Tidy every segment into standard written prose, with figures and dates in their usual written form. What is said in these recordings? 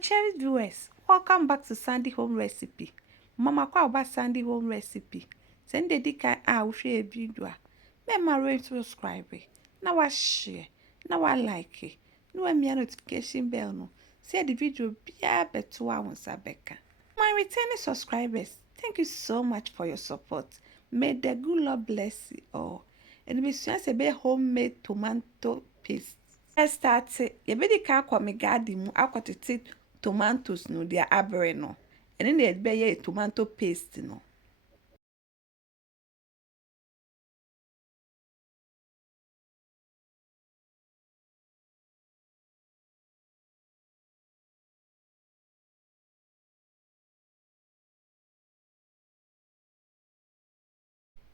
cherished viewers, welcome back to Sandy Home Recipe. Mama kwa about Sandy Home Recipe. Send the dika we share video. Remember to subscribe. Now I share. Now I like it. No me notification bell no. See the video be better one sabeka. My returning subscribers, thank you so much for your support. May the good Lord bless you all. And we see a homemade tomato paste. Let's start. You better can come me garden mu akotete tomatoes no dia abre no. And then be ye tomato paste no.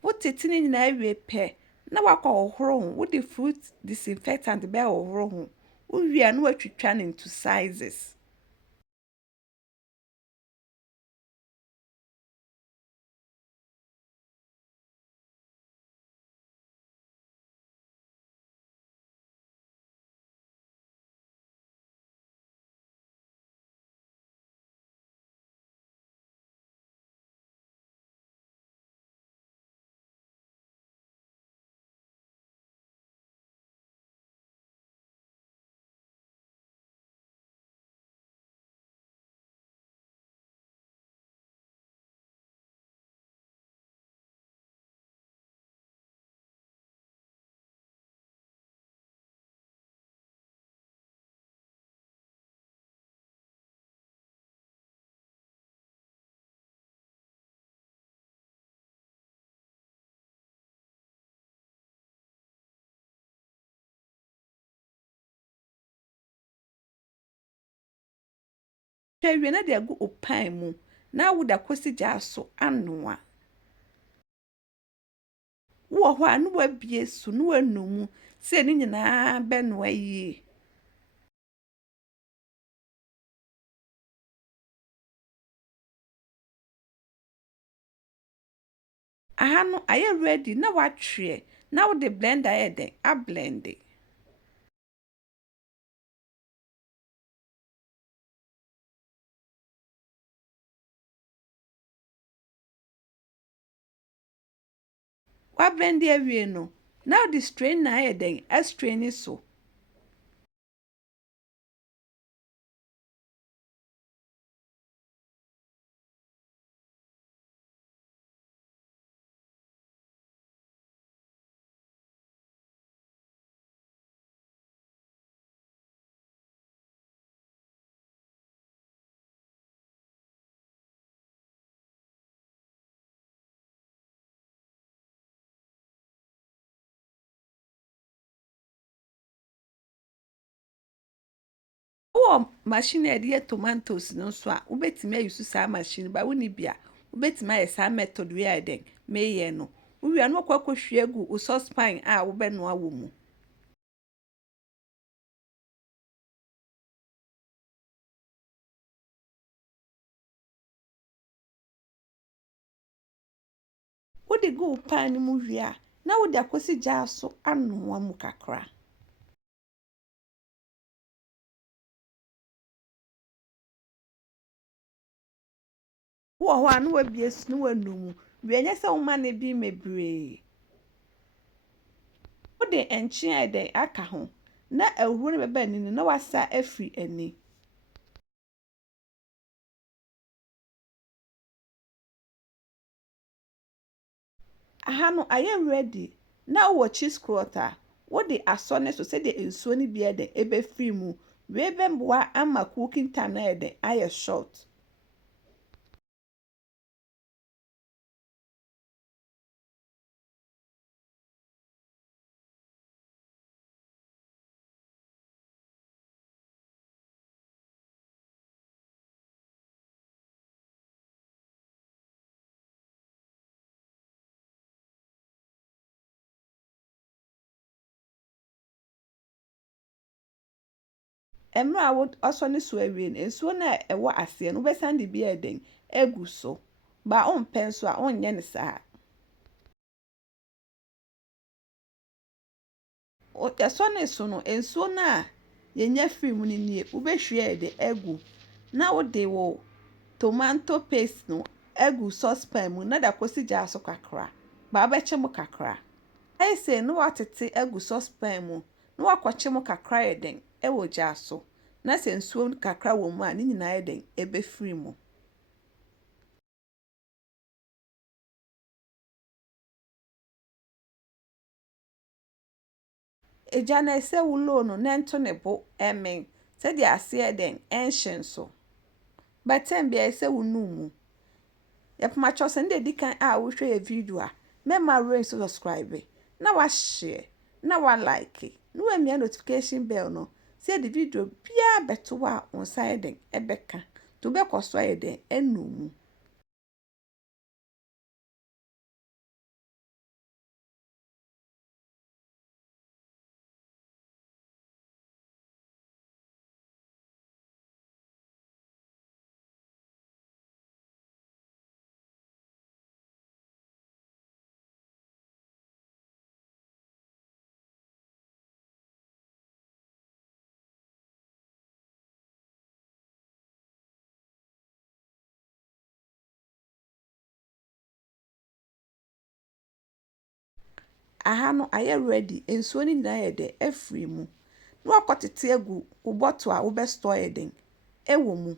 What it in na we pe. Na wakọ ohoro ho. Wo the fruit disinfectant be ohoro ho. Wo wi anu atwitwa into sizes. Hwɛ na de agu opan mu. Na wo da kosi gya so anoa. Wo ho anu wabie su no wanumu. Se ni nyina be no ayi. Aha no aye ready na watwe. Na wo de blender eden a blend it. Wa blend awie no. Now the strain na eden a strain so. Wo machine e de tomatoes no so a ubetime use sa machine ba woni bia ubetime aye sa method we eden meye no wo wi no kwakohwe egu o saucepan a wo be no awo mu wo de go pan mu wi a na wo de akosi gya so anoa mu kakra. Wo ho anu wabie su no wanumu wi enye se wo ma na bi mebre. Wo de enchi eden aka ho na ehuru ne beba ni na wasa afri ani. Aha no aye ready na wo cheese crutter wo de asọ ne so se de ensuo ni bi eden ebe free mu we be mboa ama cooking time na eden aye short. Emra wo asọ ne so awie no ensuo na ewo ase no be sande bi eden egu so ba on pen so a onye ne saa. O yaso ne so no ensuo na yenya free mu ni nie wo be hwie ede egu na wode wo tomato paste no egu saucepan mu na da kosi gya so kakra ba abɛkye mo kakra say no watete egu saucepan mu na wakɔkye mo kakra yɛden ɛwɔ gya so na sɛ nsuo kakra wɔ mu a ne nyinaa yɛden ɛbɛfiri mu. Egya na ɛsɛ wulo no na nto ne bo ɛmen sɛdeɛ ase yɛden ɛnhye nso bɛtɛn bia ɛsɛ wunu mu yɛpemakyɛw sɛ ne di kan a wohwɛ yɛ video a mɛma rain so subscribe na wahye na wa like na wamia notification bell no sɛ de video bia bɛto a onsa yɛden ɛbɛka to bɛkɔ so yɛden ɛnu mu. Aha no ayɛ ready nsuo no nyinaa yɛ dɛ afiri mu na wakɔtete agu wo bottle a wobɛ store yɛ den ɛwɔ mu.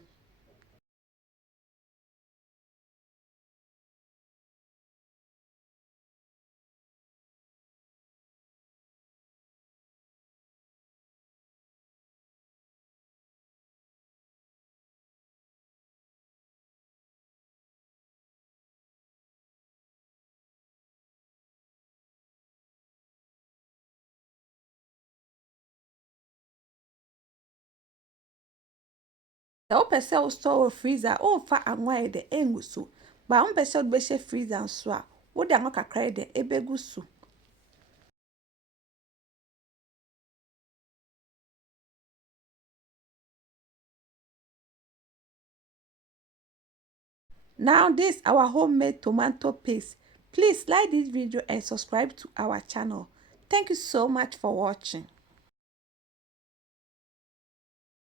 Sɛ wopɛ sɛ wo store wɔ freezer a womfa anwa yɛ dɛ ɛngu so ba wompɛ sɛ wode bɛhyɛ freezer nso a wode anwa kakra yɛ dɛ ɛbɛgu so. Now this our homemade tomato paste. Please like this video and subscribe to our channel. Thank you so much for watching.